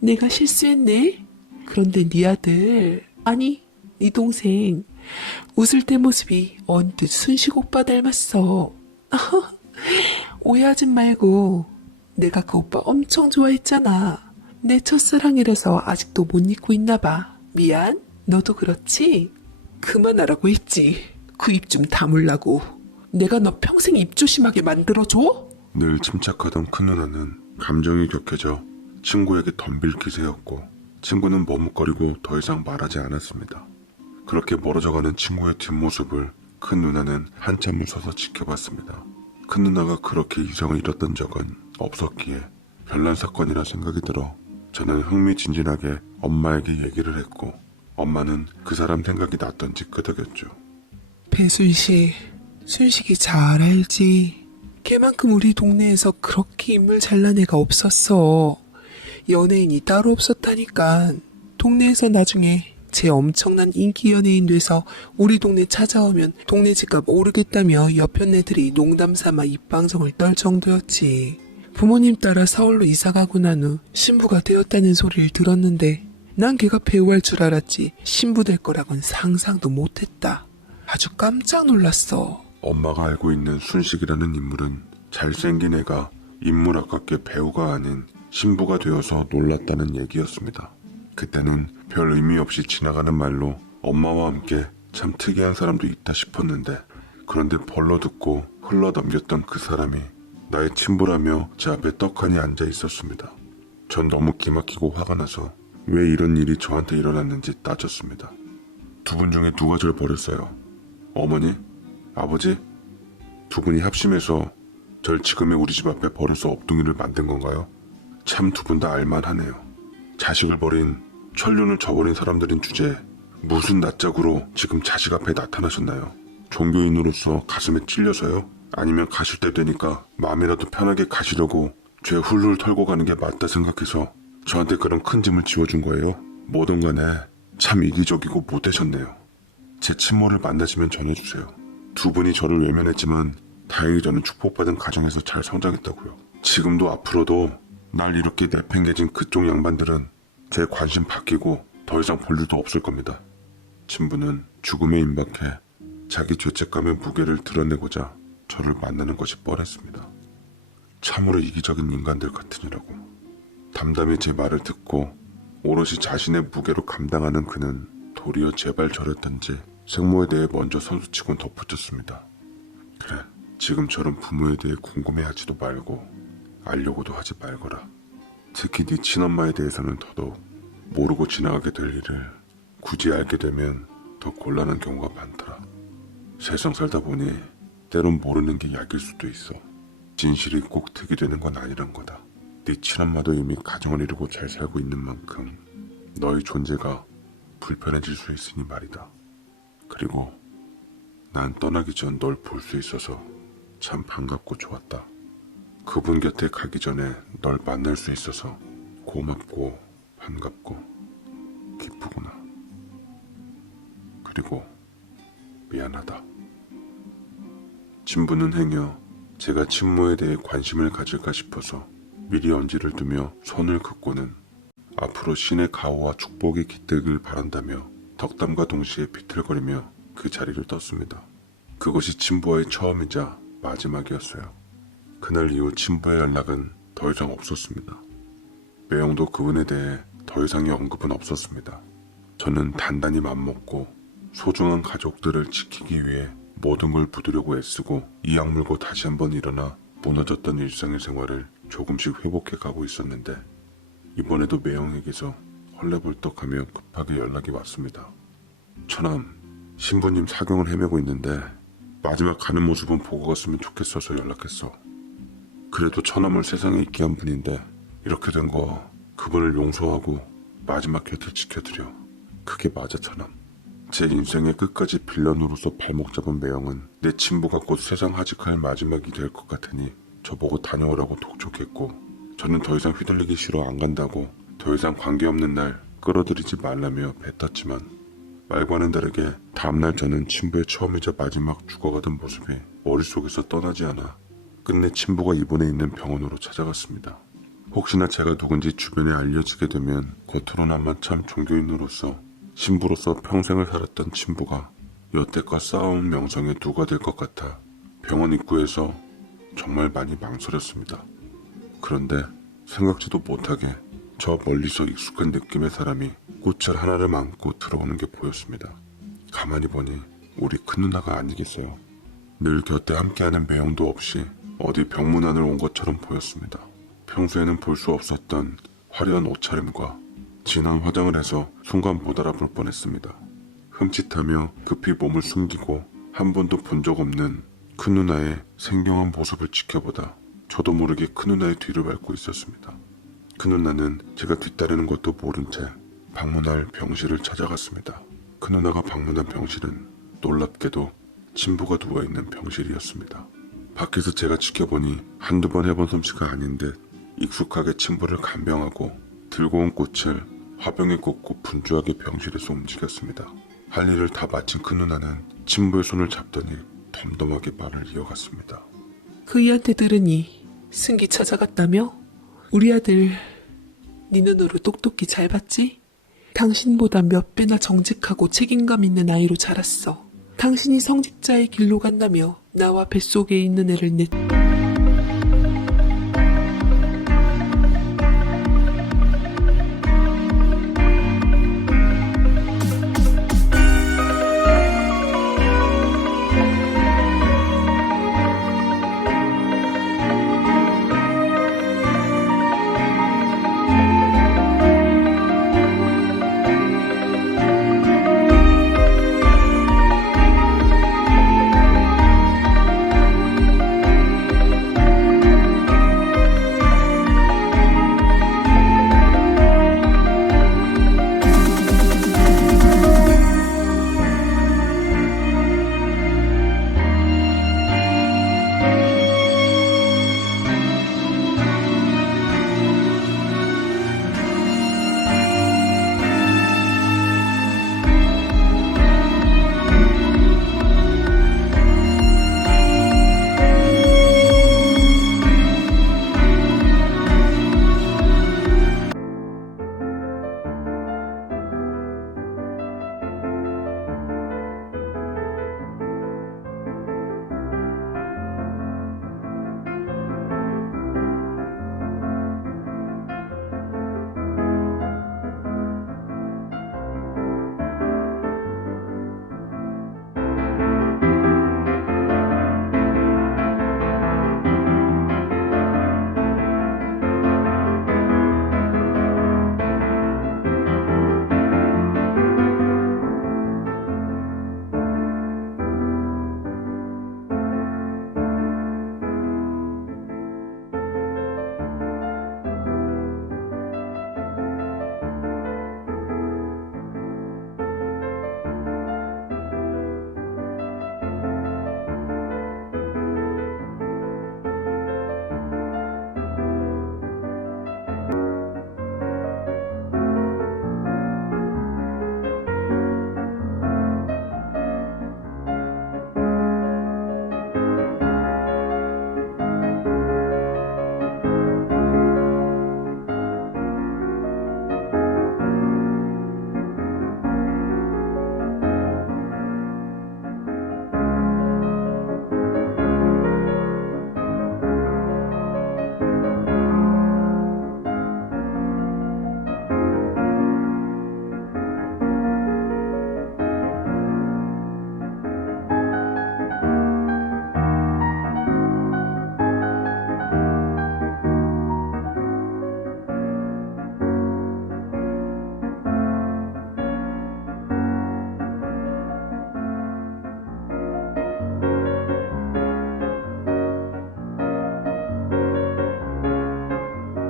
내가 실수했네. 그런데 네 아들, 아니 네 동생 웃을 때 모습이 언뜻 순식 오빠 닮았어. 오해하지 말고 내가 그 오빠 엄청 좋아했잖아. 내 첫사랑이라서 아직도 못 잊고 있나 봐. 미안. 너도 그렇지? 그만하라고 했지. 그 입 좀 다물라고. 내가 너 평생 입 조심하게 만들어줘? 늘 침착하던 큰 누나는 감정이 격해져 친구에게 덤빌 기세였고 친구는 머뭇거리고 더 이상 말하지 않았습니다. 그렇게 멀어져가는 친구의 뒷모습을 큰 누나는 한참을 서서 지켜봤습니다. 큰 누나가 그렇게 이성을 잃었던 적은 없었기에 별난 사건이라 생각이 들어 저는 흥미진진하게 엄마에게 얘기를 했고 엄마는 그 사람 생각이 났던지 끄덕였죠. 배순식, 순식이 잘 알지. 걔만큼 우리 동네에서 그렇게 인물 잘난 애가 없었어. 연예인이 따로 없었다니까. 동네에서 나중에 쟤 엄청난 인기 연예인 돼서 우리 동네 찾아오면 동네 집값 오르겠다며 옆편 애들이 농담 삼아 입방정을 떨 정도였지. 부모님 따라 서울로 이사가고 난 후 신부가 되었다는 소리를 들었는데 난 걔가 배우할 줄 알았지 신부 될 거라곤 상상도 못했다. 아주 깜짝 놀랐어. 엄마가 알고 있는 순식이라는 인물은 잘생긴 애가 인물아깝게 배우가 아닌 신부가 되어서 놀랐다는 얘기였습니다. 그때는 별 의미 없이 지나가는 말로 엄마와 함께 참 특이한 사람도 있다 싶었는데 그런데 벌러 듣고 흘러넘겼던 그 사람이 나의 친부라며 제 앞에 떡하니 앉아 있었습니다. 전 너무 기막히고 화가 나서 왜 이런 일이 저한테 일어났는지 따졌습니다. 두 분 중에 누가 절 버렸어요? 어머니? 아버지? 두 분이 합심해서 절 지금의 우리 집 앞에 버릴 수 없둥이를 만든 건가요? 참 두 분 다 알만하네요. 자식을 버린 천륜을 저버린 사람들인 주제에 무슨 낯짝으로 지금 자식 앞에 나타나셨나요? 종교인으로서 가슴에 찔려서요? 아니면 가실 때 되니까 마음이라도 편하게 가시려고 죄 훌훌 털고 가는 게 맞다 생각해서 저한테 그런 큰 짐을 지워준 거예요? 뭐든 간에 참 이기적이고 못되셨네요. 제 친모를 만나시면 전해주세요. 두 분이 저를 외면했지만 다행히 저는 축복받은 가정에서 잘 성장했다고요. 지금도 앞으로도 날 이렇게 내팽개진 그쪽 양반들은 제 관심 바뀌고 더 이상 볼 일도 없을 겁니다. 친부는 죽음에 임박해 자기 죄책감의 무게를 드러내고자 저를 만나는 것이 뻔했습니다. 참으로 이기적인 인간들 같으니라고. 담담히 제 말을 듣고 오롯이 자신의 무게로 감당하는 그는 도리어 제발 저랬던지 생모에 대해 먼저 선수치곤 덧붙였습니다. 그래, 지금처럼 부모에 대해 궁금해하지도 말고 알려고도 하지 말거라. 특히 네 친엄마에 대해서는 더더욱 모르고 지나가게 될 일을 굳이 알게 되면 더 곤란한 경우가 많더라. 세상 살다 보니 때론 모르는 게 약일 수도 있어. 진실이 꼭 득이 되는 건 아니란 거다. 네 친엄마도 이미 가정을 이루고 잘 살고 있는 만큼 너의 존재가 불편해질 수 있으니 말이다. 그리고 난 떠나기 전 널 볼 수 있어서 참 반갑고 좋았다. 그분 곁에 가기 전에 널 만날 수 있어서 고맙고 반갑고 기쁘구나. 그리고 미안하다. 친부는 행여 제가 친모에 대해 관심을 가질까 싶어서 미리 언지를 두며 손을 긋고는 앞으로 신의 가호와 축복이 깃들길 바란다며 덕담과 동시에 비틀거리며 그 자리를 떴습니다. 그것이 친부와의 처음이자 마지막이었어요. 그날 이후 친부의 연락은 더 이상 없었습니다. 매형도 그분에 대해 더 이상의 언급은 없었습니다. 저는 단단히 맘먹고 소중한 가족들을 지키기 위해 모든 걸 부두려고 애쓰고 이악 물고 다시 한번 일어나 무너졌던 일상의 생활을 조금씩 회복해 가고 있었는데 이번에도 매형에게서 헐레벌떡하며 급하게 연락이 왔습니다. 처남, 신부님 사경을 헤매고 있는데 마지막 가는 모습은 보고 갔으면 좋겠어서 연락했어. 그래도 처남을 세상에 있게 한 분인데 이렇게 된 거 그분을 용서하고 마지막 곁을 지켜드려. 그게 맞아 처남. 제 인생의 끝까지 빌런으로서 발목 잡은 매형은 내 친부가 곧 세상 하직할 마지막이 될 것 같으니 저보고 다녀오라고 독촉했고 저는 더 이상 휘둘리기 싫어 안 간다고 더 이상 관계없는 날 끌어들이지 말라며 뱉었지만 말과는 다르게 다음날 저는 친부의 처음이자 마지막 죽어가던 모습이 머릿속에서 떠나지 않아 끝내 친부가 입원해 있는 병원으로 찾아갔습니다. 혹시나 제가 누군지 주변에 알려지게 되면 겉으로나마 참 종교인으로서 신부로서 평생을 살았던 친부가 여태껏 쌓아온 명성에 누가 될 것 같아 병원 입구에서 정말 많이 망설였습니다. 그런데 생각지도 못하게 저 멀리서 익숙한 느낌의 사람이 꽃을 하나를 안고 들어오는 게 보였습니다. 가만히 보니 우리 큰 누나가 아니겠어요. 늘 곁에 함께하는 매형도 없이 어디 병문안을 온 것처럼 보였습니다. 평소에는 볼 수 없었던 화려한 옷차림과 진한 화장을 해서 순간 못 알아볼 뻔했습니다. 흠칫하며 급히 몸을 숨기고 한 번도 본 적 없는 큰 누나의 생경한 모습을 지켜보다 저도 모르게 큰 누나의 뒤를 밟고 있었습니다. 큰 누나는 제가 뒤따르는 것도 모른 채 방문할 병실을 찾아갔습니다. 큰 누나가 방문한 병실은 놀랍게도 친부가 누워있는 병실이었습니다. 밖에서 제가 지켜보니 한두 번 해본 솜씨가 아닌 듯 익숙하게 친부를 간병하고 들고 온 꽃을 화병에 꽂고 분주하게 병실에서 움직였습니다. 할 일을 다 마친 큰 누나는 친부의 손을 잡더니 덤덤하게 말을 이어갔습니다. 그이한테 들으니 승기 찾아갔다며? 우리 아들 네 눈으로 똑똑히 잘 봤지? 당신보다 몇 배나 정직하고 책임감 있는 아이로 자랐어. 당신이 성직자의 길로 간다며 나와 뱃속에 있는 애를 냈...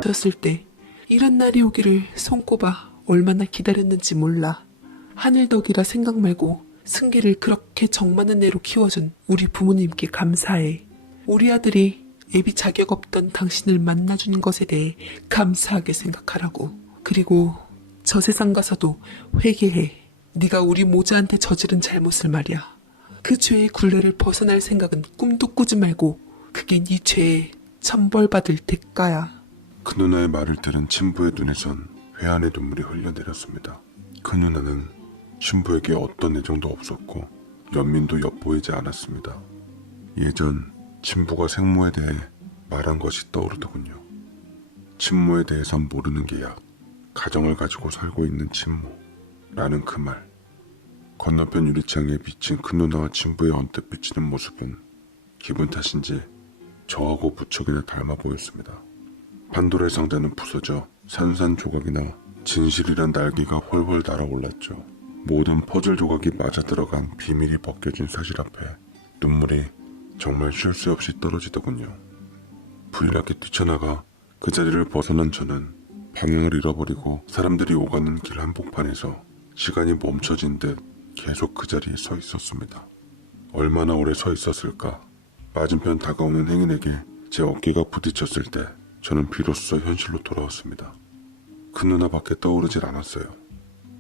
졌을 때 이런 날이 오기를 손꼽아 얼마나 기다렸는지 몰라. 하늘덕이라 생각 말고 승기를 그렇게 정 많은 애로 키워준 우리 부모님께 감사해. 우리 아들이 애비 자격 없던 당신을 만나준 것에 대해 감사하게 생각하라고. 그리고 저 세상 가서도 회개해. 네가 우리 모자한테 저지른 잘못을 말이야. 그 죄의 굴레를 벗어날 생각은 꿈도 꾸지 말고 그게 네 죄에 천벌받을 대가야. 그 누나의 말을 들은 친부의 눈에선 회한의 눈물이 흘러내렸습니다. 그 누나는 친부에게 어떤 애정도 없었고 연민도 엿보이지 않았습니다. 예전 친부가 생모에 대해 말한 것이 떠오르더군요. 친모에 대해선 모르는 게 약, 가정을 가지고 살고 있는 친모라는 그 말. 건너편 유리창에 비친 큰 누나와 친부의 언뜻 비치는 모습은 기분 탓인지 저하고 무척이나 닮아 보였습니다. 판도라의 상자는 부서져 산산조각이나 진실이란 날개가 훨훨 날아올랐죠. 모든 퍼즐 조각이 맞아 들어간 비밀이 벗겨진 사실 앞에 눈물이 정말 쉴 새 없이 떨어지더군요. 불이나게 뛰쳐나가 그 자리를 벗어난 저는 방향을 잃어버리고 사람들이 오가는 길 한복판에서 시간이 멈춰진 듯 계속 그 자리에 서 있었습니다. 얼마나 오래 서 있었을까? 맞은편 다가오는 행인에게 제 어깨가 부딪혔을 때 저는 비로소 현실로 돌아왔습니다. 큰 누나밖에 떠오르질 않았어요.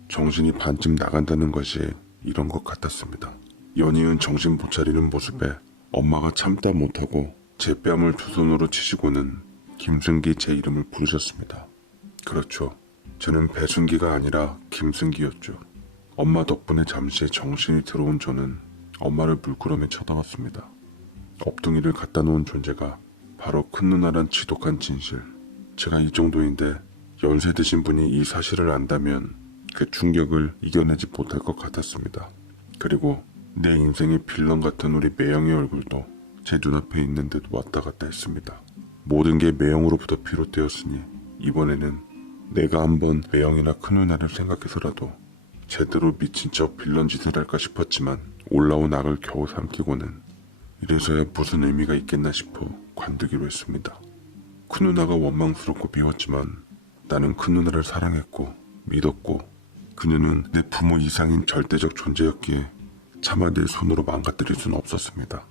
정신이 반쯤 나간다는 것이 이런 것 같았습니다. 연이은 정신 못 차리는 모습에 엄마가 참다 못하고 제 뺨을 두 손으로 치시고는 김승기 제 이름을 부르셨습니다. 그렇죠. 저는 배순기가 아니라 김승기였죠. 엄마 덕분에 잠시 정신이 들어온 저는 엄마를 물끄러미 쳐다봤습니다. 엎둥이를 갖다 놓은 존재가 바로 큰 누나란 지독한 진실. 제가 이 정도인데 연세 드신 분이 이 사실을 안다면 그 충격을 이겨내지 못할 것 같았습니다. 그리고 내 인생의 빌런 같은 우리 매형의 얼굴도 제 눈앞에 있는 듯 왔다 갔다 했습니다. 모든 게 매형으로부터 비롯되었으니 이번에는 내가 한번 매형이나 큰 누나를 생각해서라도 제대로 미친 척 빌런 짓을 할까 싶었지만 올라온 악을 겨우 삼키고는 이래서야 무슨 의미가 있겠나 싶어 관두기로 했습니다. 큰 누나가 원망스럽고 미웠지만 나는 큰 누나를 사랑했고 믿었고 그녀는 내 부모 이상인 절대적 존재였기에 차마 내 손으로 망가뜨릴 수는 없었습니다.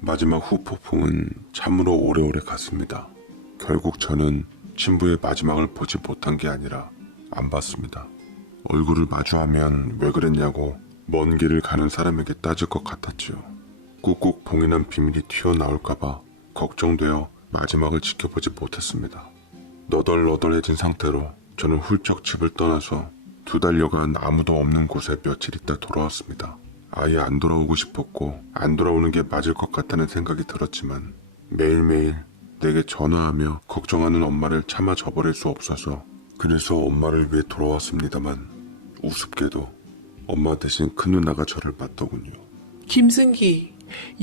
마지막 후폭풍은 참으로 오래오래 갔습니다. 결국 저는 친부의 마지막을 보지 못한 게 아니라 안 봤습니다. 얼굴을 마주하면 왜 그랬냐고 먼 길을 가는 사람에게 따질 것 같았지요. 꾹꾹 봉인한 비밀이 튀어나올까봐 걱정되어 마지막을 지켜보지 못했습니다. 너덜너덜해진 상태로 저는 훌쩍 집을 떠나서 2달여간 아무도 없는 곳에 며칠 있다 돌아왔습니다. 아예 안 돌아오고 싶었고 안 돌아오는 게 맞을 것 같다는 생각이 들었지만 매일매일 내게 전화하며 걱정하는 엄마를 참아 저버릴 수 없어서 그래서 엄마를 위해 돌아왔습니다만 우습게도 엄마 대신 큰 누나가 저를 맞더군요. 김승기,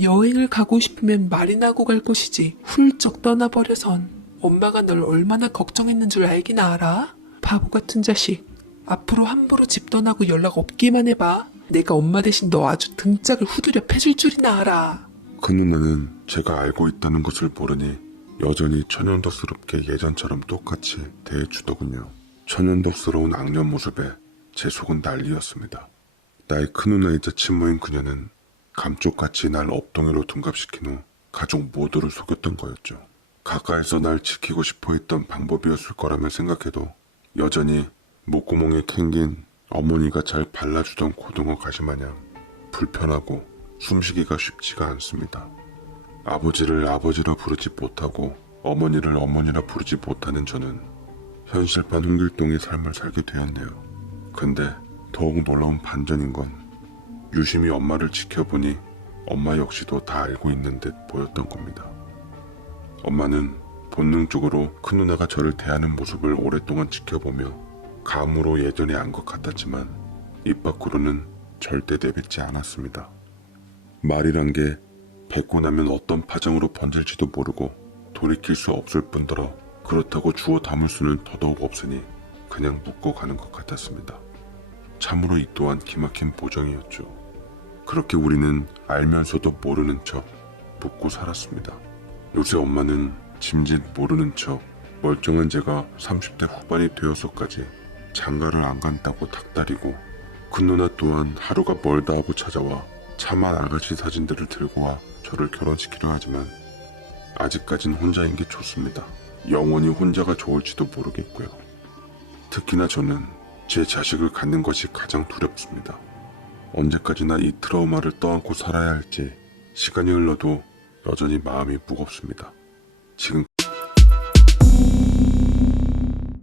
여행을 가고 싶으면 말이나 하고 갈 것이지 훌쩍 떠나버려선 엄마가 널 얼마나 걱정했는 줄 알기나 알아? 바보 같은 자식. 앞으로 함부로 집 떠나고 연락 없기만 해봐. 내가 엄마 대신 너 아주 등짝을 후드려 패줄 줄이나 알아. 큰 누나는 제가 알고 있다는 것을 모르니 여전히 천연덕스럽게 예전처럼 똑같이 대해주더군요. 천연덕스러운 악녀 모습에 제 속은 난리였습니다. 나의 큰 누나이자 친모인 그녀는 감쪽같이 날 엎덩이로 둔갑시킨 후 가족 모두를 속였던 거였죠. 가까이서 날 지키고 싶어 했던 방법이었을 거라면 생각해도 여전히 목구멍에 캥긴 어머니가 잘 발라주던 고등어 가시 마냥 불편하고 숨쉬기가 쉽지가 않습니다. 아버지를 아버지라 부르지 못하고 어머니를 어머니라 부르지 못하는 저는 현실판 홍길동의 삶을 살게 되었네요. 근데 더욱 놀라운 반전인 건 유심히 엄마를 지켜보니 엄마 역시도 다 알고 있는 듯 보였던 겁니다. 엄마는 본능적으로 큰 누나가 저를 대하는 모습을 오랫동안 지켜보며 감으로 예전에 안 것 같았지만 입 밖으로는 절대 내뱉지 않았습니다. 말이란 게 뱉고 나면 어떤 파장으로 번질지도 모르고 돌이킬 수 없을 뿐더러 그렇다고 주워 담을 수는 더더욱 없으니 그냥 묻고 가는 것 같았습니다. 참으로 이 또한 기막힌 보정이었죠. 그렇게 우리는 알면서도 모르는 척 묻고 살았습니다. 요새 엄마는 짐짓 모르는 척 멀쩡한 제가 30대 후반이 되어서까지 장가를 안 간다고 닥달이고 큰 누나 또한 하루가 멀다 하고 찾아와 참한 아가씨 사진들을 들고 와 저를 결혼시키려 하지만 아직까진 혼자인 게 좋습니다. 영원히 혼자가 좋을지도 모르겠고요. 특히나 저는 제 자식을 갖는 것이 가장 두렵습니다. 언제까지나 이 트라우마를 떠안고 살아야 할지 시간이 흘러도 여전히 마음이 무겁습니다. 지금